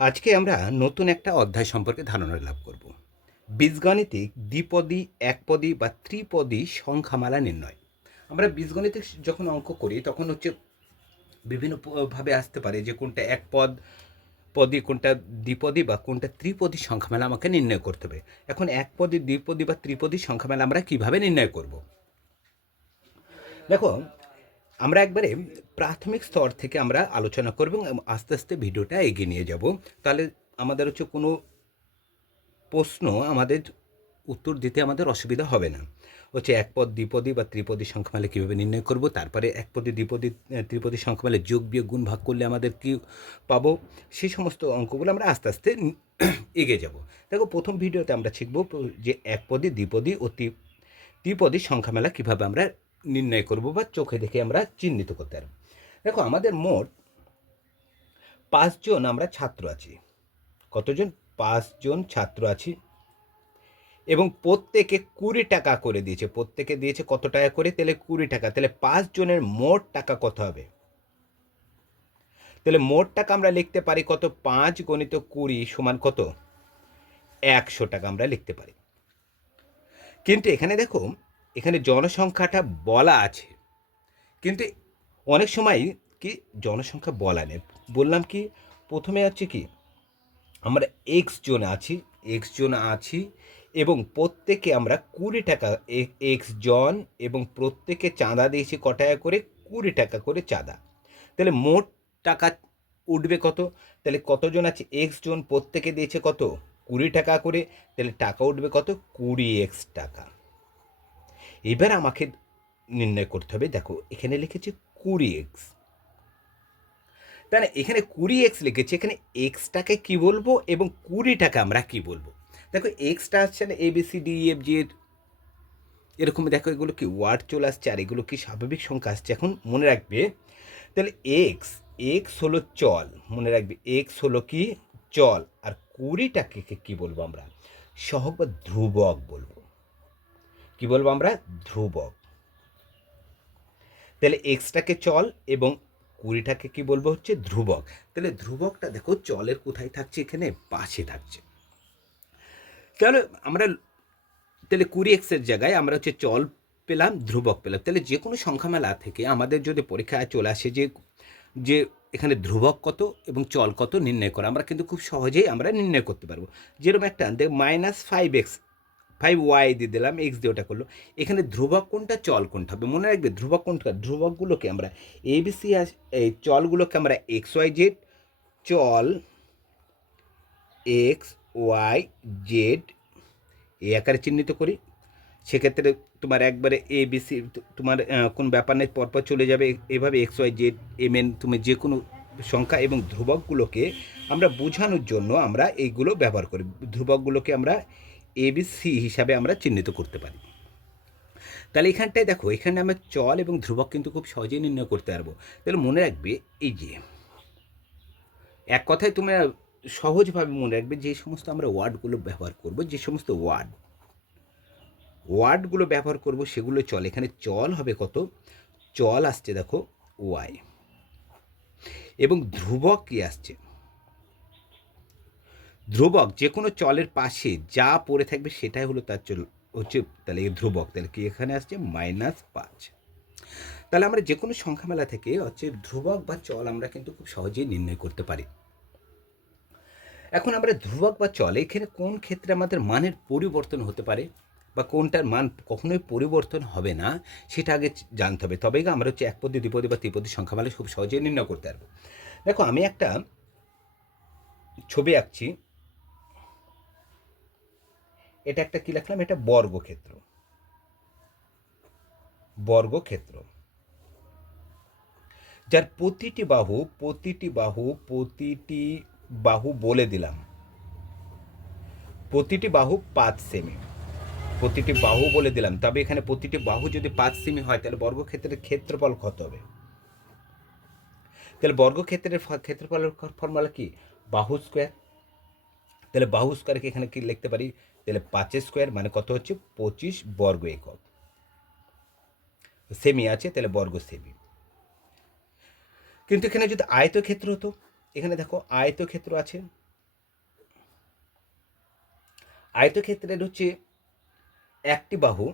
আজকে আমরা নতুন একটা অধ্যায় সম্পর্কে ধারণা লাভ করব। বীজগণিতিক দ্বিপদী, একপদী বা ত্রিপদী সংখ্যামালা নির্ণয়। আমরা বীজগণিতিক যখন অঙ্ক করি, তখন হচ্ছে বিভিন্নভাবে আসতে পারে যে কোনটা এক পদ পদী কোনটা দ্বিপদী বা কোনটা ত্রিপদী সংখ্যামালা আমাকে নির্ণয় করতে হবে। এখন এক পদী দ্বিপদী বা ত্রিপদী সংখ্যামালা আমরা কীভাবে নির্ণয় করব? দেখো আমরা একবারে প্রাথমিক স্তর থেকে আমরা আলোচনা করব এবং আস্তে আস্তে ভিডিওটা এগিয়ে নিয়ে যাব। তাহলে আমাদের হচ্ছে কোনো প্রশ্ন, আমাদের উত্তর দিতে আমাদের অসুবিধা হবে না। হচ্ছে এক পদ, দ্বিপদী বা ত্রিপদী সংখ্যামালে কীভাবে নির্ণয় করব, তারপরে এক পদী দ্বিপদী ত্রিপদী সংখ্যামালে যোগ, বিয়োগ, গুণ ভাগ করলে আমাদের কি পাবো সেই সমস্ত অঙ্কগুলো আমরা আস্তে আস্তে এগিয়ে যাব। দেখো, প্রথম ভিডিওতে আমরা শিখব যে এক পদী দ্বিপদী ও ত্রি- ত্রিপদী সংখ্যামেলা কীভাবে আমরা নির্ণয় করব বা চোখে দেখে আমরা চিহ্নিত করতে পারব। দেখো, আমাদের মোট পাঁচজন আমরা ছাত্র আছি। কতজন? পাঁচজন ছাত্র আছি। এবং প্রত্যেকে কুড়ি টাকা করে দিয়েছে। প্রত্যেকে দিয়েছে কত টাকা করে? তাহলে কুড়ি টাকা। তাহলে পাঁচ জনের মোট টাকা কত হবে? তাহলে মোট টাকা আমরা লিখতে পারি কত? পাঁচ গণিত কুড়ি সমান কত? একশো টাকা আমরা লিখতে পারি। কিন্তু এখানে দেখো এখানে জনসংখ্যাটা বলা আছে। কিন্তু অনেক সময় কি জনসংখ্যা বলা নেই। বললাম কি, প্রথমে হচ্ছে কি, আমরা এক্স জন আছি এক্স জন আছি এবং প্রত্যেকে আমরা কুড়ি টাকা এক্স জন এবং প্রত্যেকে চাঁদা দিয়েছি ক টাকা করে, কুড়ি টাকা করে চাঁদা। তাহলে মোট টাকা উঠবে কত? তাহলে কতজন আছে? এক্স জন প্রত্যেকে দিয়েছে কত? কুড়ি টাকা করে। তাহলে টাকা উঠবে কত? কুড়ি এক্স টাকা। এবার আমাকে নির্ণয় করতে হবে। দেখো, এখানে লিখেছে কুড়ি এক্স তাহলে এখানে কুড়ি এক্স লিখেছে, এখানে এক্সটাকে কি বলব এবং কুড়ি টাকা আমরা কি বলব? দেখো এক্সটা আসছে না A B C D F G এরকম দেখো, এগুলো কি ওয়ার্ড চলে আসছে আর এগুলো কি স্বাভাবিক সংখ্যা আসছে এখন মনে রাখবে। তাহলে এক্স এক্স হলো চল, মনে রাখবে এক্স হলো কি? চল। আর কুড়িটাকে কি বলব আমরা? সহগ বা ধ্রুবক বলব। কি বলব আমরা? ধ্রুবক। তাহলে এক্সটাকে চল এবং কুড়িটাকে কি বলব হচ্ছে? ধ্রুবক। তাহলে ধ্রুবকটা দেখো, চলের কোথায় থাকছে? এখানে পাশে থাকছে। তাহলে আমরা, তাহলে কুড়ি এক্সের জায়গায় আমরা হচ্ছে চল পেলাম, ধ্রুবক পেলাম। তাহলে যে কোনো সংখ্যামেলা থেকে আমাদের যদি পরীক্ষায় চলে আসে যে যে এখানে ধ্রুবক কত এবং চল কত নির্ণয় করা, আমরা কিন্তু খুব সহজেই আমরা নির্ণয় করতে পারব। যেরকম একটা, দেখ minus five X five Y দিয়ে দিলাম, এক্স দিয়ে ওটা করল। এখানে ধ্রুবক কোনটা? চল কোনটা হবে? মনে রাখবে ধ্রুবক কোনটা? ধ্রুবকগুলোকে আমরা এবিসি এই চলগুলোকে আমরা এক্স ওয়াই জেড চল এক্স ওয়াই জেড এই আকারে চিহ্নিত করি। সেক্ষেত্রে তোমার একবারে এ বিসি তোমার কোন ব্যাপার নেই, পরপর চলে যাবে। এভাবে X Y Z M N তুমি যে কোনো সংখ্যা এবং ধ্রুবকগুলোকে আমরা বোঝানোর জন্য আমরা এইগুলো ব্যবহার করি। ধ্রুবকগুলোকে আমরা এ বি সি হিসাবে আমরা চিহ্নিত করতে পারি। তাহলে এখানটায় দেখো, এখানে আমরা চল এবং ধ্রুবক কিন্তু খুব সহজেই নির্ণয় করতে পারব। তাহলে মনে রাখবে এই যে, এক কথায় তোমরা সহজভাবে মনে রাখবে যে সমস্ত আমরা ওয়ার্ডগুলো ব্যবহার করব, যে সমস্ত ওয়ার্ড, ওয়ার্ডগুলো ব্যবহার করব, সেগুলো চল। এখানে চল হবে কত? চল আসছে দেখো, ওয়াই। এবং ধ্রুবক কি আসছে? ধ্রুবক যে কোনো চলের পাশে যা পড়ে থাকবে সেটাই হলো তার চল, হচ্ছে তাহলে এই ধ্রুবক। তাহলে কি এখানে আসছে? মাইনাস পাঁচ। তাহলে আমরা যে কোনো সংখ্যা মেলা থেকে হচ্ছে ধ্রুবক বা চল আমরা কিন্তু খুব সহজেই নির্ণয় করতে পারি। এখন আমরা ধ্রুবক বা চল, এখানে কোন ক্ষেত্রে আমাদের মানের পরিবর্তন হতে পারে? বা কোনটার মান কখনোই পরিবর্তন হবে না, সেটা আগে জানতে হবে। তবেই আমরা হচ্ছে একপদী দ্বিপদী বা ত্রিপদী সংখ্যামালা খুব সহজেই নির্ণয় করতে পারব। দেখো, আমি একটা ছবি আঁকছি। এটা একটা কি লিখলাম? এটা বর্গক্ষেত্র। বর্গক্ষেত্র। যার প্রতিটি বাহু প্রতিটি বাহু প্রতিটি বাহু বলে দিলাম। প্রতিটি বাহু পাঁচ সেমি। প্রতিটি বাহু বলে দিলাম। তবে এখানে প্রতিটি বাহু যদি পাঁচ সেমি হয়, তাহলে বর্গক্ষেত্রের ক্ষেত্রফল কত হবে? তাহলে বর্গক্ষেত্রের ক্ষেত্রফলের ফর্মুলা কি? বাহু স্কোয়ার তাহলে বাহু স্কোয়ারকে এখানে কি লিখতে পারি? তাহলে পাঁচের স্কোয়ার মানে কত হচ্ছে? পঁচিশ বর্গ একক। সেমি আছে, তাহলে বর্গ সেমি কিন্তু এখানে যদি আয়তক্ষেত্র হতো, এখানে দেখো আয়তক্ষেত্র আছে। আয়তক্ষেত্রের হচ্ছে একটি বাহু,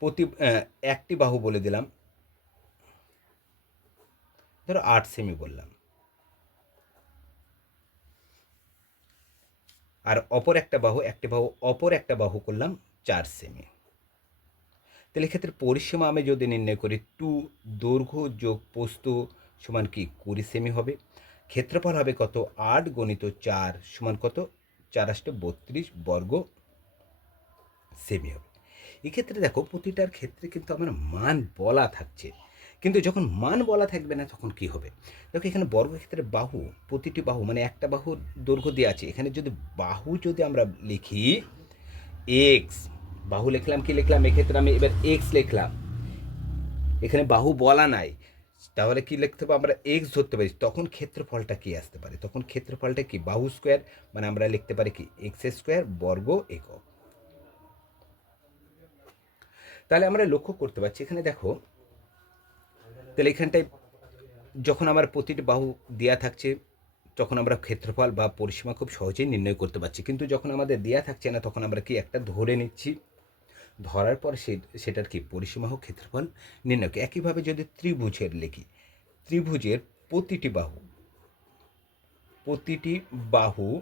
প্রতি একটি বাহু বলে দিলাম। ধরো আট সেমি বললাম। আর অপর একটা বাহু, একটি বাহু, অপর একটা বাহু করলাম চার সেমি তাহলে এক্ষেত্রে পরিসীমা আমি যদি নির্ণয় করি, টু দৈর্ঘ্য যোগ পোস্ত সমান কি? কুড়ি সেমি হবে। ক্ষেত্রফল হবে কত? আট গণিত চার সমান কত? চার আষ্টে বত্রিশ বর্গ সেমি হবে। এক্ষেত্রে দেখো, প্রতিটার ক্ষেত্রে কিন্তু আমার মান বলা থাকছে। কিন্তু যখন মান বলা থাকবে না, তখন কি হবে? দেখো, এখানে বর্গক্ষেত্রে বাহু, প্রতিটি বাহু মানে একটা বাহু দৈর্ঘ্য দেওয়া আছে। এখানে যদি বাহু যদি আমরা লিখি এক্স বাহু লিখলাম, কি লিখলাম? এক্ষেত্রে আমি এবার এক্স লিখলাম। এখানে বাহু বলা নাই। তাহলে কি লিখতে হবে? আমরা এক্স ধরতে পারি। তখন ক্ষেত্রফলটা কি আসতে পারে? তখন ক্ষেত্রফলটা কি? বাহু স্কোয়ার মানে আমরা লিখতে পারি কি? এক্স স্কোয়ার বর্গ একক। তাহলে আমরা লক্ষ্য করতে পারছি। এখানে দেখো তাহলে এখানটায় যখন আমার প্রতিটি বাহু দেয়া থাকছে, তখন আমরা ক্ষেত্রফল বা পরিসীমা খুব সহজেই নির্ণয় করতে পারছি। কিন্তু যখন আমাদের দেয়া থাকছে না, তখন আমরা কি একটা ধরে নিচ্ছি? ধরার পর সে, সেটার কি পরিসীমা হোক, ক্ষেত্রফল নির্ণয়। একইভাবে যদি ত্রিভুজের লিখি, ত্রিভুজের প্রতিটি বাহু প্রতিটি বাহু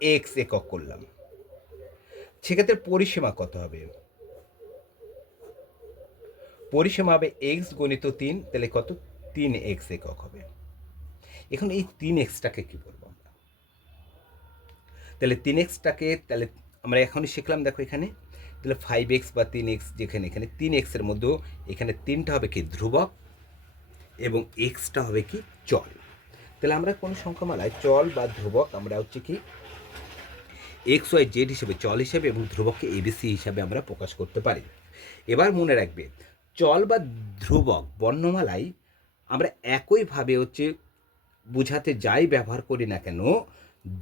এক্স একক করলাম। সেক্ষেত্রে পরিসীমা কত হবে? পরিসীমা হবে এক্স গণিত তিন, তাহলে কত? তিন এক্স একক হবে। এখন এই তিন এক্সটাকে কি বলব আমরা? তাহলে তিন এক্সটাকে তাহলে আমরা এখনই শিখলাম, দেখো এখানে। তাহলে ফাইভ এক্স বা তিন এক্স যেখানে, এখানে তিন এক্সের মধ্যেও এখানে তিনটা হবে কি? ধ্রুবক এবং এক্সটা হবে কি? চল। তাহলে আমরা কোনো সংখ্যামালায় চল বা ধ্রুবক, আমরা হচ্ছে কি? এক্স ওয়াই জেড হিসেবে চল হিসেবে এবং ধ্রুবককে এবিসি হিসাবে আমরা প্রকাশ করতে পারি। এবার মনে রাখবে চল বা ধ্রুবক বর্ণমালায় আমরা একইভাবে হচ্ছে বোঝাতে যাই ব্যবহার করি না কেন,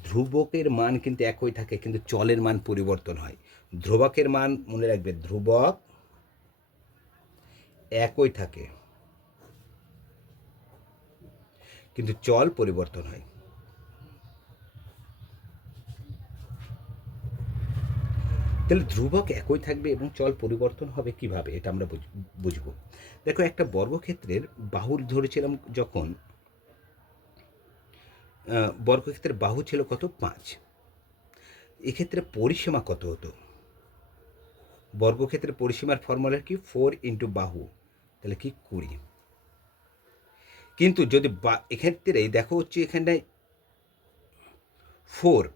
ধ্রুবকের মান কিন্তু একই থাকে, কিন্তু চলের মান পরিবর্তন হয়। ধ্রুবকের মান, মনে রাখবে, ধ্রুবক একই থাকে, কিন্তু চল পরিবর্তন হয়। তাহলে ধ্রুবক একই থাকবে এবং চল পরিবর্তন হবে কীভাবে, এটা আমরা বুঝ- বুঝব। দেখো একটা বর্গক্ষেত্রের বাহুর ধরেছিলাম যখন বর্গক্ষেত্রের বাহু ছিল কত? পাঁচ। এক্ষেত্রে পরিসীমা কত হতো? বর্গক্ষেত্রের পরিসীমার ফর্মুলা কি? ফোর ইন্টু বাহু। তাহলে কি? কুড়ি। কিন্তু যদি বা, এক্ষেত্রে দেখো হচ্ছে এখানটায় ফোর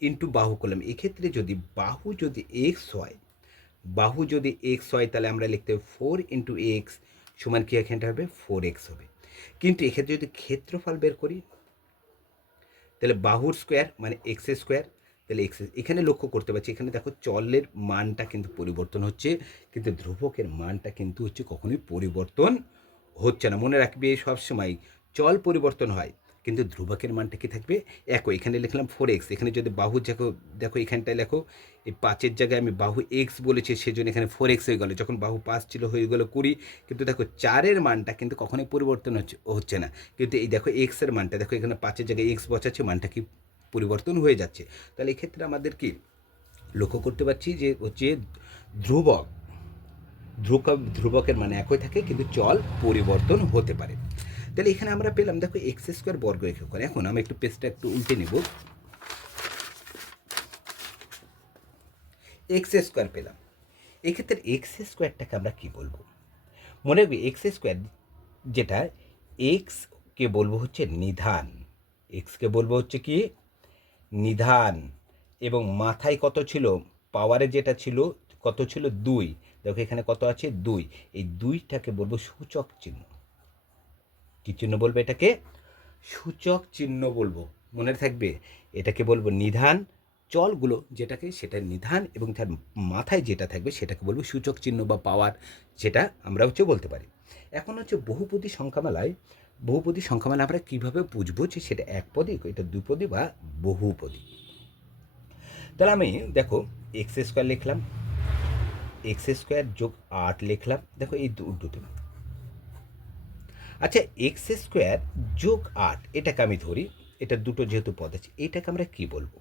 ইন্টু বাহু করলাম এক্ষেত্রে যদি বাহু যদি এক্স হয়, বাহু যদি এক্স হয়, তাহলে আমরা লিখতে হবে ফোর ইন্টু এক্স সমান কি এখানটা হবে? ফোর এক্স হবে। কিন্তু এক্ষেত্রে যদি ক্ষেত্রফল বের করি, তাহলে বাহুর স্কোয়ার মানে এক্স স্কোয়ার তাহলে এক্স এখানে লক্ষ্য করতে পারছি, এখানে দেখো চলের মানটা কিন্তু পরিবর্তন হচ্ছে, কিন্তু ধ্রুবকের মানটা কিন্তু হচ্ছে কখনোই পরিবর্তন হচ্ছে না। মনে রাখবে সবসময় চল পরিবর্তন হয় কিন্তু ধ্রুবকের মানটা কি থাকবে? একই, এখানে লিখলাম ফোর এক্স এখানে যদি বাহু দেখো দেখো এখানটায় লেখো, এই পাঁচের জায়গায় আমি বাহু এক্স বলেছি, সেজন্য এখানে ফোর এক্স হয়ে গেলো। যখন বাহু পাঁচ ছিল, হয়ে গেলো কুড়ি, কিন্তু দেখো চারের মানটা কিন্তু কখনোই পরিবর্তন হচ্ছে হচ্ছে না। কিন্তু এই দেখো এক্সের মানটা, দেখো এখানে পাঁচের জায়গায় এক্স বসাচ্ছে, মানটা কি পরিবর্তন হয়ে যাচ্ছে। তাহলে এক্ষেত্রে আমাদের কি লক্ষ্য করতে পারছি যে হচ্ছে ধ্রুবক ধ্রুবক, ধ্রুবকের মানে একই থাকে, কিন্তু চল পরিবর্তন হতে পারে। তাহলে এখানে আমরা পেলাম, দেখো এক্স স্কোয়ার বর্গ একক করে এখন আমি একটু পেজটা একটু উল্টে নেব। এক্স স্কোয়ার পেলাম। এক্ষেত্রে এক্স স্কোয়ারটাকে আমরা কি বলব? মনে রাখবে এক্স স্কোয়ার যেটা এক্সকে বলব হচ্ছে নিধান। এক্সকে বলব হচ্ছে কি? নিধান। এবং মাথায় কত ছিল? পাওয়ারে যেটা ছিল, কত ছিল? দুই। দেখো এখানে কত আছে? দুই। এই দুইটাকে বলব সূচক চিহ্ন। কি চিহ্ন বলব এটাকে? সূচক চিহ্ন বলব। মনে থাকবে, এটাকে বলব নিধান চলগুলো যেটাকে, সেটা নিধান এবং তার মাথায় যেটা থাকবে সেটাকে বলব সূচক চিহ্ন বা পাওয়ার, যেটা আমরা হচ্ছে বলতে পারি। এখন হচ্ছে বহুপদী সংখ্যামালায়, বহুপদী সংখ্যামালা আমরা কীভাবে বুঝব যে সেটা একপদী, এটা দুপদী বা বহুপদী? তাহলে আমি দেখো এক্স স্কোয়ার লিখলাম এক্স স্কোয়ার যোগ আট লিখলাম, দেখো এই দুটো। আচ্ছা এক্স স্কোয়ার যোগ আট, এটাকে আমি ধরি, এটা দুটো যেহেতু পদ আছে, এটাকে আমরা কি বলব?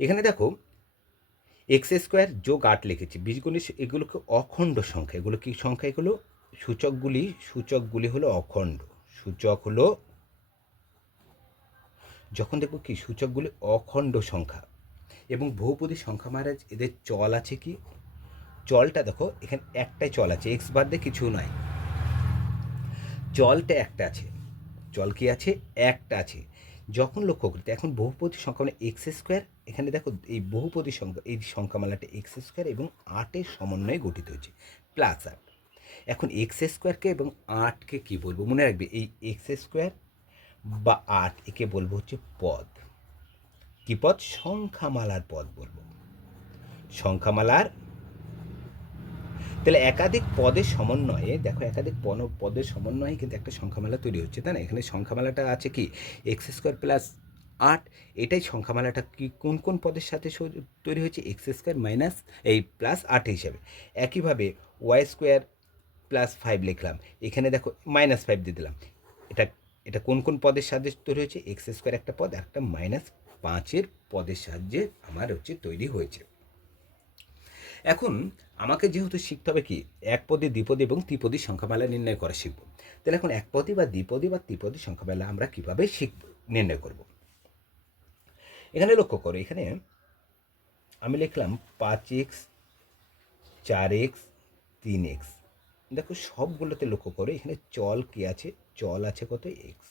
এখানে দেখো এক্স স্কোয়ার যোগ আট লিখেছি, বীজগণিত এগুলোকে অখণ্ড সংখ্যা, এগুলো কি সংখ্যা, এগুলো? সূচকগুলি সূচকগুলি হলো অখণ্ড, সূচক হলো, যখন দেখব কি, সূচকগুলি অখণ্ড সংখ্যা, এবং বহুপদী সংখ্যা মহারাজ, এদের চল আছে কি? চলটা দেখো, এখানে একটাই চল আছে এক্স বাদ দিয়ে কিছু নয়। চলটা একটা আছে। জল কি আছে? একটা আছে। যখন লক্ষ্য করতে এখন বহুপদী সংখ্যা মানে এক্স স্কোয়ার এখানে দেখো এই বহুপদী সংখ্যা, এই সংখ্যামালাটা এক্স স্কোয়ার এবং আটের সমন্বয়ে গঠিত হয়েছে প্লাস আট। এখন এক্স স্কোয়ারকে এবং আটকে কি বলব? মনে রাখবে, এই এক্স স্কোয়ার বা আট একে বলব হচ্ছে পদ। কি পদ? সংখ্যামালার পদ বলব। সংখ্যামালার তাহলে একাধিক পদের সমন্বয়ে, দেখো একাধিক পদের সমন্বয়ে কিন্তু একটা সংখ্যামালা তৈরি হচ্ছে, তাই না? এখানে সংখ্যামালাটা আছে কি? এক্স স্কোয়ার প্লাস আট, এটাই সংখ্যামালাটা কি, কোন কোন পদের সাথে তৈরি হয়েছে? এক্স স্কোয়ার মাইনাস এই প্লাস আট হিসাবে। একইভাবে ওয়াই স্কোয়ার প্লাস ফাইভ লিখলাম, এখানে দেখো মাইনাস ফাইভ দিয়ে দিলাম, এটা এটা কোন কোন পদের সাহায্যে তৈরি হয়েছে? এক্স স্কোয়ার একটা পদ একটা মাইনাস পাঁচের পদের সাহায্যে আমার হচ্ছে তৈরি হয়েছে। এখন আমাকে যেহেতু শিখতে হবে কি একপদী দ্বিপদী এবং ত্রিপদী সংখ্যামালা নির্ণয় করা শিখব। তাহলে এখন একপদী বা দ্বিপদী বা ত্রিপদী সংখ্যামালা আমরা কীভাবে শিখব, নির্ণয় করব? এখানে লক্ষ্য করো, এখানে আমি লিখলাম পাঁচ এক্স, চার এক্স, তিন এক্স। দেখো সবগুলোতে লক্ষ্য করো, এখানে চল কি আছে? চল আছে কত? এক্স।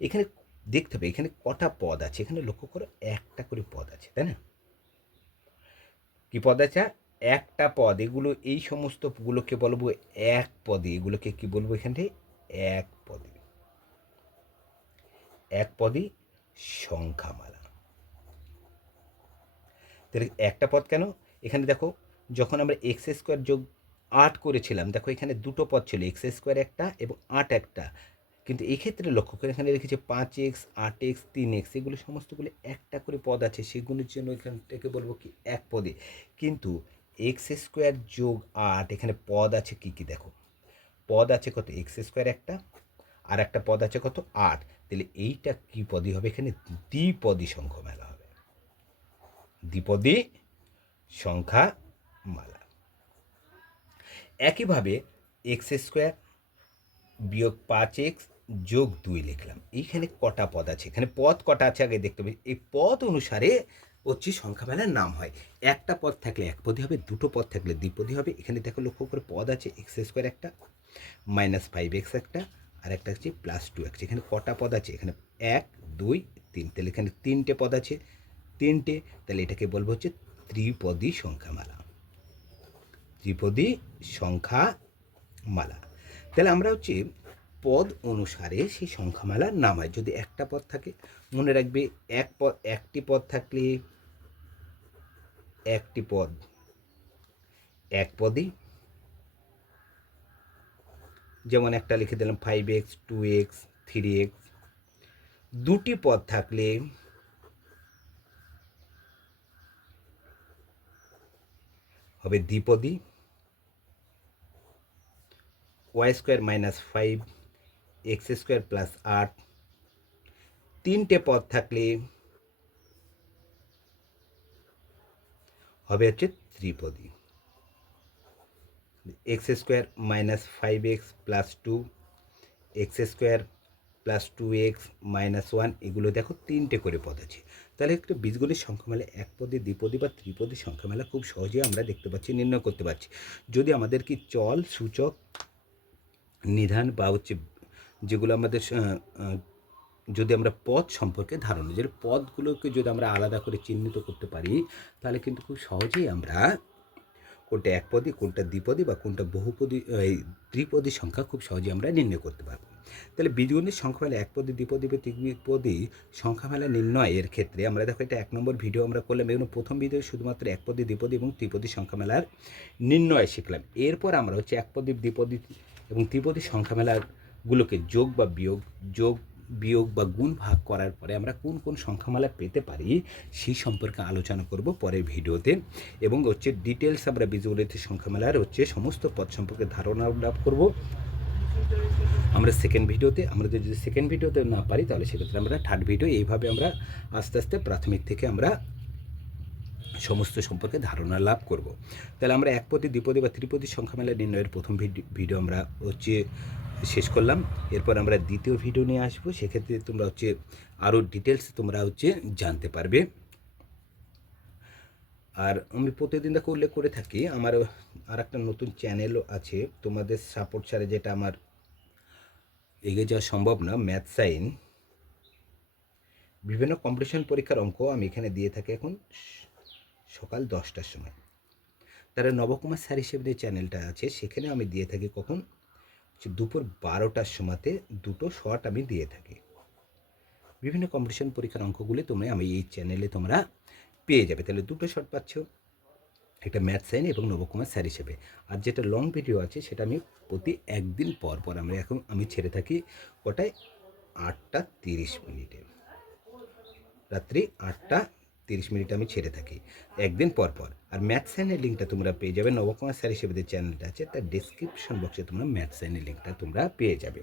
এখানে দেখতে হবে, এখানে কটা পদ আছে? এখানে লক্ষ্য করো একটা করে পদ আছে, তাই না? কি পদ আছে। একটা পদ, এগুলো, এই সমস্তগুলোকে বলব এক পদে। এগুলোকে কি বলব এখানে এক পদে। এক পদই সংখ্যামালা। তাহলে একটা পদ কেন? এখানে দেখো, যখন আমরা এক্স স্কোয়ার যোগ আট করেছিলাম, দেখো এখানে দুটো পদ ছিল এক্স স্কোয়ার একটা এবং আট একটা। কিন্তু এই ক্ষেত্রে লক্ষ্য করে এখানে রেখেছে পাঁচ এক্স, আট এক্স, তিন এক্স, এগুলো সমস্তগুলো একটা করে পদ আছে সেগুলোর জন্য এখানটাকে বলব কি এক পদে। কিন্তু এক্স স্কোয়ার যোগ আট, এখানে পদ আছে কি কি? দেখো, পদ আছে কত? এক্স স্কোয়ার একটা, আর একটা পদ আছে কত? আট। তাহলে এইটা কি পদই হবে? এখানে দ্বিপদী সংখ্যা মেলা হবে। দ্বিপদী সংখ্যা মালা। একইভাবে এক্স স্কোয়ার বিয়োগ পাঁচ এক্স যোগ দুই লিখলাম। এইখানে কটা পদ আছে? এখানে পদ কটা আছে আগে দেখতে হবে। এই পদ অনুসারে হচ্ছে সংখ্যা মেলার নাম হয়। একটা পদ থাকলে এক পদই হবে, দুটো পদ থাকলে দ্বিপদী হবে। এখানে দেখো লক্ষ্য করে পদ আছে, এক্স স্কোয়ার একটা, মাইনাস ফাইভ এক্স একটা, আর একটা হচ্ছে প্লাস টু এক্স। এখানে কটা পদ আছে? এখানে এক, দুই, তিন। তাহলে এখানে তিনটে পদ আছে। তিনটে, তাহলে এটাকে বলব হচ্ছে ত্রিপদী সংখ্যামালা। ত্রিপদী সংখ্যা মালা তাহলে আমরা হচ্ছে পদ অনুসারে সেই সংখ্যামালার নাম হয় যদি একটা পদ থাকে, মনে রাখবে এক পদ, একটি পদ থাকলে একটি পদ, এক পদই যেমন একটা লিখে দিলাম five X two X three X দুটি পদ থাকলে হবে দ্বিপদী Y square minus five X square plus আট। তিনটে পদ থাকলে হবে হচ্ছে ত্রিপদী। X square minus five X plus two, X square plus two X minus one, এগুলো দেখো তিনটে করে পদ আছে। তাহলে একটা বীজগণিত সংখ্যামেলা এক পদে, দ্বিপদী বা ত্রিপদী সংখ্যামেলা খুব সহজেই আমরা দেখতে পাচ্ছি, নির্ণয় করতে পারছি। যদি আমাদের কি চল সূচক, নিধান বা হচ্ছে যেগুলো আমাদের যদি আমরা পদ সম্পর্কে ধারণা যে পদগুলোকে যদি আমরা আলাদা করে চিহ্নিত করতে পারি, তাহলে কিন্তু খুব সহজেই আমরা কোনটা একপদী, কোনটা দ্বিপদী বা কোনটা বহুপদী এই ত্রিপদী সংখ্যা খুব সহজেই আমরা নির্ণয় করতে পারব। তাহলে বীজগণিত সংখ্যা মেলা একপদী, দ্বিপদী বা ত্রিপদী সংখ্যা মেলা নির্ণয়ের ক্ষেত্রে আমরা দেখো এটা এক নম্বর ভিডিও আমরা করলাম এবং প্রথম ভিডিও শুধুমাত্র একপদী, দ্বিপদী এবং ত্রিপদী সংখ্যা মেলার নির্ণয় শিখলাম। এরপর আমরা হচ্ছে একপদী, দ্বিপদী এবং ত্রিপদী সংখ্যা মেলাগুলোকে যোগ বা বিয়োগ, যোগ, বিয়োগ বা গুণ ভাগ করার পরে আমরা কোন কোন সংখ্যামালা পেতে পারি সেই সম্পর্কে আলোচনা করব পরের ভিডিওতে। এবং হচ্ছে ডিটেলস আমরা বীজগণিতের সংখ্যামালার হচ্ছে সমস্ত পদ সম্পর্কে ধারণা লাভ করব। আমরা সেকেন্ড ভিডিওতে, আমরা যদি সেকেন্ড ভিডিওতে না পারি তাহলে সেক্ষেত্রে আমরা থার্ড ভিডিও এইভাবে আমরা আস্তে আস্তে প্রাথমিক থেকে আমরা সমস্ত সম্পর্কে ধারণা লাভ করব। তাহলে আমরা একপদী দ্বিপদী বা ত্রিপদী সংখ্যা মেলা নির্ণয়ের প্রথম ভিডি- ভিডিও আমরা হচ্ছে শেষ করলাম। এরপর আমরা দ্বিতীয় ভিডিও নিয়ে আসব। সেক্ষেত্রে তোমরা হচ্ছে আরও ডিটেলস তোমরা হচ্ছে জানতে পারবে। আর আমি প্রতিদিন দেখো উল্লেখ করে থাকি, আমার আর একটা নতুন চ্যানেলও আছে। তোমাদের সাপোর্ট ছাড়া যেটা আমার এগিয়ে যাওয়া সম্ভব না ম্যাথ সাইন বিভিন্ন কম্পিটিশন পরীক্ষার অঙ্ক আমি এখানে দিয়ে থাকি এখন সকাল দশটার সময়। তারা নবকুমার স্যার হিসেবে যে চ্যানেলটা আছে, সেখানে আমি দিয়ে থাকি কখন? হচ্ছে দুপুর বারোটার সময়তে দুটো শট আমি দিয়ে থাকি। বিভিন্ন কম্পিটিশন পরীক্ষার অঙ্কগুলি তোমরা আমি এই চ্যানেলে তোমরা পেয়ে যাবে। তাহলে দুটো শট পাচ্ছ, একটা ম্যাথ সাইন এবং নবকুমার স্যার হিসেবে। আর যেটা লং ভিডিও আছে, সেটা আমি প্রতি একদিন পর পর আমরা এখন আমি ছেড়ে থাকি ওটাই আটটা তিরিশ মিনিটে। রাত্রি আটটা তিরিশ মিনিট আমি ছেড়ে থাকি। একদিন পর পর। আর ম্যাথ সাইনের লিঙ্কটা তোমরা পেয়ে যাবে। নবকুমার স্যার হিসেবে যে চ্যানেলটা আছে, তার ডিসক্রিপশন বক্সে তোমরা ম্যাথ সাইনের লিঙ্কটা তোমরা পেয়ে যাবে।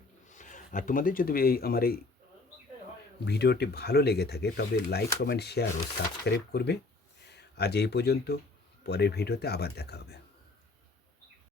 আর তোমাদের যদি এই আমার এই ভিডিওটি ভালো লেগে থাকে, তবে লাইক কমেন্ট শেয়ার ও সাবস্ক্রাইব করবে। আজ এই পর্যন্ত। পরের ভিডিওতে আবার দেখা হবে।